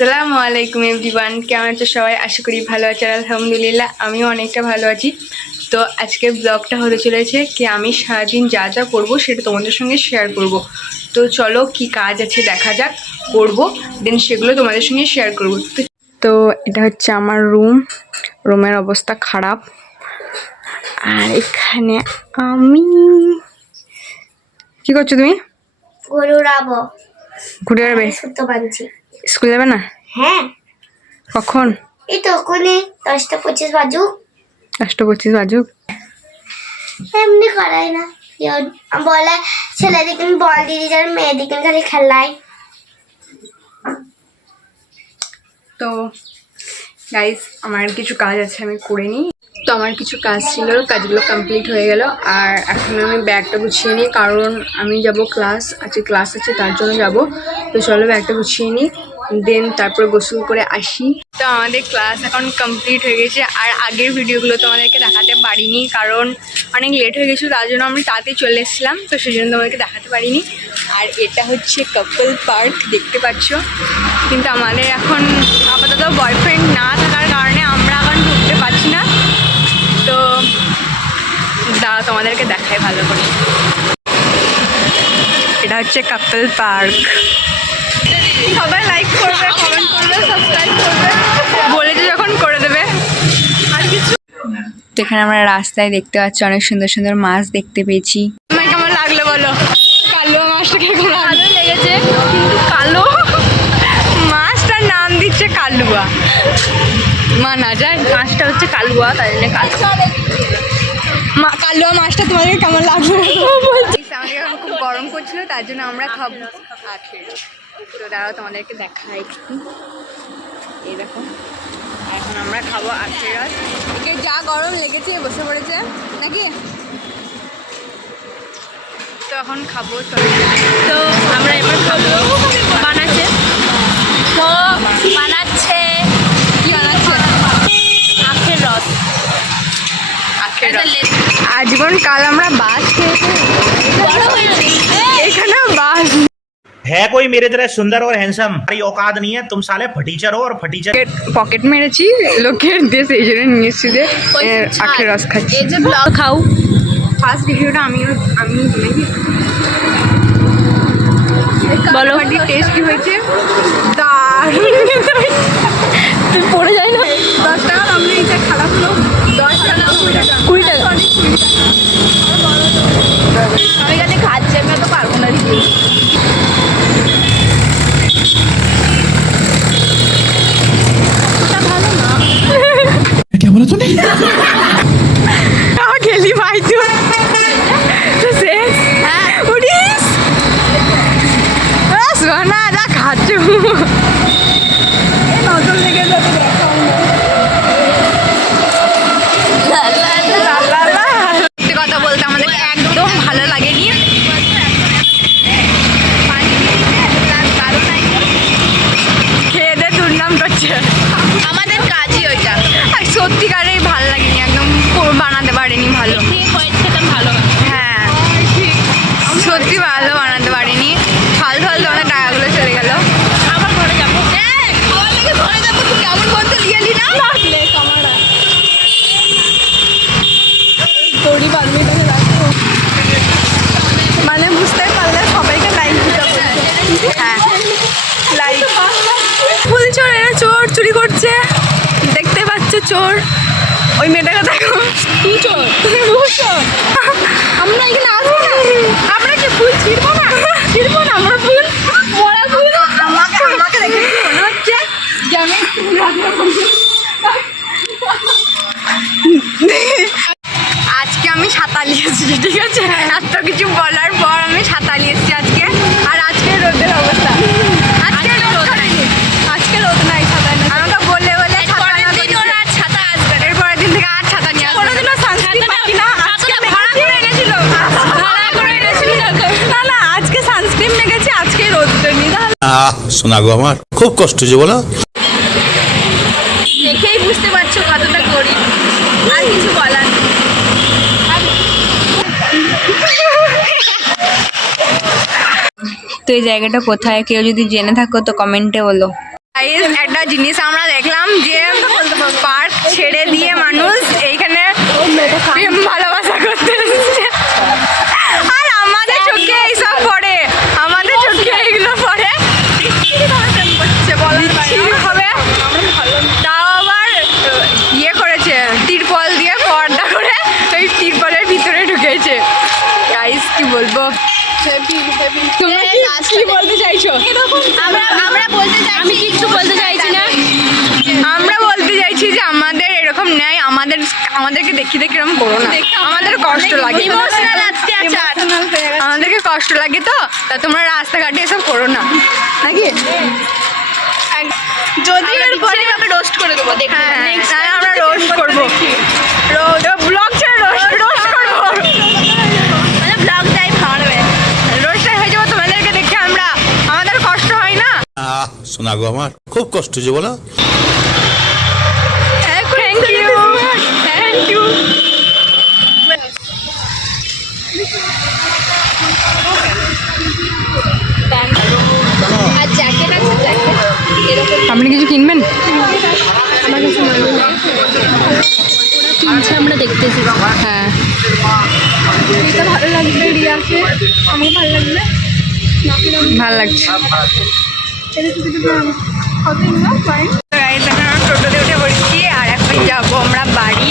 আসসালামু আলাইকুম এভরিওয়ান, কেমন আছো সবাই? আশা করি ভালো আছো। আলহামদুলিল্লাহ আমিও অনেকটা ভালো আছি। তো আজকের ব্লগটা হতে চলেছে কি আমি সারাদিন যা যা করবো সেটা তোমাদের সঙ্গে শেয়ার করব। তো চলো কি কাজ আছে দেখা যাক, করবো দেন সেগুলো তোমাদের সঙ্গে শেয়ার করবো। তো এটা হচ্ছে আমার রুমের অবস্থা খারাপ। আর এখানে আমি কি করছো তুমি? গরু রাবো ঘুরে বেড়াবে? সুতো বাঁধছি। স্কুল যাবে না? হ্যাঁ। কখন? এই তো ওখানে 10:25 বাজুক। 10:25 বাজুক? এমনি করাই না, বলে ছেলেদিকে বল দিদি যার মেয়েদিকে খালি খেলাই। তো গাইস আমার কিছু কাজ আছে, আমি করে নিই। তো আমার কিছু কাজ ছিল, কাজগুলো কমপ্লিট হয়ে গেল। আর এখন আমি ব্যাগটা গুছিয়ে নিই, কারণ আমি যাব ক্লাস আছে তার জন্য যাব। তো চলো ব্যাগটা গুছিয়ে নিই, দেন তারপর গোসল করে আসি। তো আমাদের ক্লাস এখন কমপ্লিট হয়ে গেছে। আর আগের ভিডিওগুলো তোমাদেরকে দেখাতে পারিনি, কারণ অনেক লেট হয়ে গেছিলো, তার জন্য আমি তাড়াতাড়ি চলে এসেছিলাম। তো সেই জন্য তোমাদেরকে দেখাতে পারিনি। আর এটা হচ্ছে কাপল পার্ক, দেখতে পাচ্ছ। কিন্তু আমাদের এখন আপাতত বয়ফ্রেন্ড না থাকার কারণে আমরা এখন ঢুকতে পারছি না। তো দাঁড়া তোমাদেরকে দেখাই ভালো করে। এটা হচ্ছে কাপল পার্ক। সবাই লাইক করবে, কমেন্ট করবে, সাবস্ক্রাইব করবে, বলেছে যখন করে দেবে। আর কিছু তো এখানে আমরা রাস্তায় দেখতে পাচ্ছি অনেক সুন্দর সুন্দর মাছ দেখতে পেয়েছি। তোমার কেমন লাগলো বলো? কালুয়া মাছটা কিরকম ভালো লেগেছে, কিন্তু কালো মাছটার নাম দিচ্ছে কালুয়া। মানা যায় মাছটা হচ্ছে কালুয়া, তাই জন্য কালুয়া মাছটা তোমাদের কেমন লাগবে? আমাদের এখন খুব গরম করছিল, তার জন্য আমরা খাবো আখের রস। তো দাঁড়াও তোমাদেরকে দেখাই একটু, এই দেখো। এখন আমরা খাবো আখের রস। একে যা গরম লেগেছে বসে পড়েছে নাকি। তো এখন খাবো, চলে। তো আমরা এবার খাবো। বানাচ্ছে কি বানাচ্ছে? আখের রস। আজীবন কাল আমরা বাস খেয়েছি, এখানে বাস है कोई मेरे तरह सुंदर और हैंडसम? हमारी औकात नहीं है, तुम साले फटीचर हो और फटीचर। পকেট মেরেছি লোকের দিয়ে, সেই জন্য নিয়ে এসেছি যে আখের রস খাচ্ছি। এই যে ব্লগ খাও, ফার্স্ট ভিডিওটা আমি বলো টেস্ট কি হয়েছে? দারুণ। তুই পড়ে যাই না। 10 টাকা আমি এটা খারাপ হলো। 10 টাকা 20 টাকা। আমি কাছে খাচ্ছি, আমি তো পারবো না। क्या बोला तूने? খেলি ভাই তুই উড়িস সোনা যা খাচ্ছ। নজর লেগে যাবে। সত্যি কথা বলতে আমাদের একদম ভালো লাগেনি। খেয়ে দিয়ে দুর্নাম করছে, আমাদের কাজই ওইটা। আর সত্যিকারেই ভালো লাগেনি, একদম বানাতে পারেনি ভালো। হ্যাঁ সত্যি ভালো বানাতে পারিনি, ফালতু আমাদের টাকাগুলো চলে গেল। আবার ঘরে যাবো, ঘরে যাবো। তুই কেমন করতে দিয়ে না দড়ি বাঁধবিটাকে রাখবো, মানে বুঝতে পারলে সবাইকে লাইক দিতে হবে। হ্যাঁ লাইক। ফুল চোর, এরা চোর চুরি করছে, দেখতে পাচ্ছ চোর। ওই মেয়েটাকে দেখো, কি চোর? আমরা এখানে আসবো না, আমরা কি ফুল ছিড়বো না? আমরা ফুল মরা ফুল। আমাকে দেখে মনে হচ্ছে যে আমি আজকে আমি ছাতা নিয়েছি, ঠিক আছে? এত কিছু বলার পর আমি ছাতা নিয়েছি আজকে। আর আজকে রোদের অবস্থা, আজকে রোদ নাই, ছাতা নেই। আমাকে বলে ছাতা আসবে, এরপরের দিন থেকে আর ছাতা নিয়ে আসবে। কোনোদিনও সানস্ক্রিন মাখি না, আজকে এনেছিল না, আজকে সানস্ক্রিন মেখেছি, আজকে রোদটা নিয়ে। শোনা গো আমার খুব কষ্ট যে বলো। দেখেই বুঝতে পারছো কতটা গরিব, আর কিছু বলার নেই। তো এই জায়গাটা কোথায়, কেউ যদি জেনে থাকো তো কমেন্টে বলো। একটা জিনিস আমরা দেখলাম যে পার্ক ছেড়ে দিয়ে মানুষ এইখানে প্রেম ভালোবাসা করতে এসেছে। আর আমাদের চোখে এইসব পড়ে, আমাদের চোখে এইগুলো পড়ে হবে। তাও আবার ইয়ে করেছে, তিরপল দিয়ে পর্দা করে ওই তিরপলের ভিতরে ঢুকেছে। গাইস কি বলবো, তোমরা কি বলতে চাইছো? আমরা বলতে চাই, আমি কিছু বলতে চাইছি না। আমরা বলতে চাইছি যে আমাদের এরকম ন্যায় আমাদেরকে দেখিয়ে দেখে এরকম করো না, আমাদের কষ্ট লাগে, ইমোশনাল অত্যাচার। আমাদেরকে কষ্ট লাগে তো তা তোমরা রাস্তাঘাটে এসব করো না নাকি? যদি এর পরে আমি রোস্ট করে দেবো, দেখো হ্যাঁ আমরা রোস্ট করবো, ব্লগ ছেড়ে রোস্ট করবো, মানে ব্লগ টাইপ হবে, রোস্টার হয়ে যাবো তোমাদেরকে দেখে। আমাদের কষ্ট হয় না? শোনা গো আমার খুব কষ্ট যে বলো। Thank you, thank you. আর জ্যাকেট আছে, জ্যাকেট এরকম আপনি কিছু কিনবেন? আমার কাছে মনে হয় কিনছে, আমরা দেখতেছি। হ্যাঁ এটা ভালো লাগবে, রিয়াকে আমার ভালো লাগবে, ভালো লাগছে। এটা যদি কত না পয়েন্ট। গাইস এখন আমরা টোটোতে উঠে পড়ছি আর এখন যাবো আমরা বাড়ি।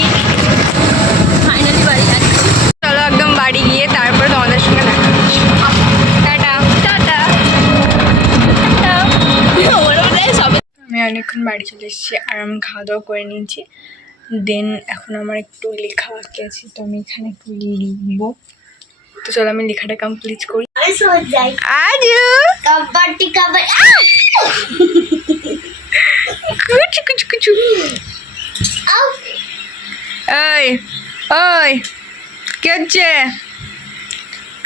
ফাইনালি বাড়ি যাচ্ছি। চলো একদম বাড়ি গিয়ে তারপরে তোমাদের সঙ্গে দেখা হচ্ছে। Tata tata. আমি অনেকক্ষণ বাড়ি চলে এসেছি আর আমি খাওয়া দাওয়া করে নিয়েছি। দেন এখন আমার একটু লেখা বাকি আছে, তো আমি এখানে একটু লিখবো। তো চলো আমি লেখাটা কমপ্লিট করি। আমি সহজ যাই। আজু কাবাডি কাবাডি কুচু কুচু কুচু। আউ ওই ওই কি হচ্ছে?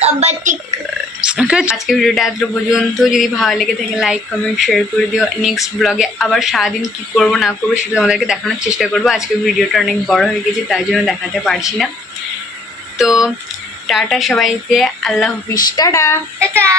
কাবাডি। আজকে ভিডিওটা এত পর্যন্ত। যদি ভালো লেগে থাকে লাইক কমেন্ট শেয়ার করে দিও। নেক্সট ব্লগে আবার সারাদিন কি করবো না করবো সেটা তোমাদেরকে দেখানোর চেষ্টা করবো। আজকে ভিডিওটা অনেক বড় হয়ে গেছে তাই জন্য দেখাতে পারছি না। তো টাটা সবাইকে, আল্লাহ হাফিজ, টাটা। টাটা।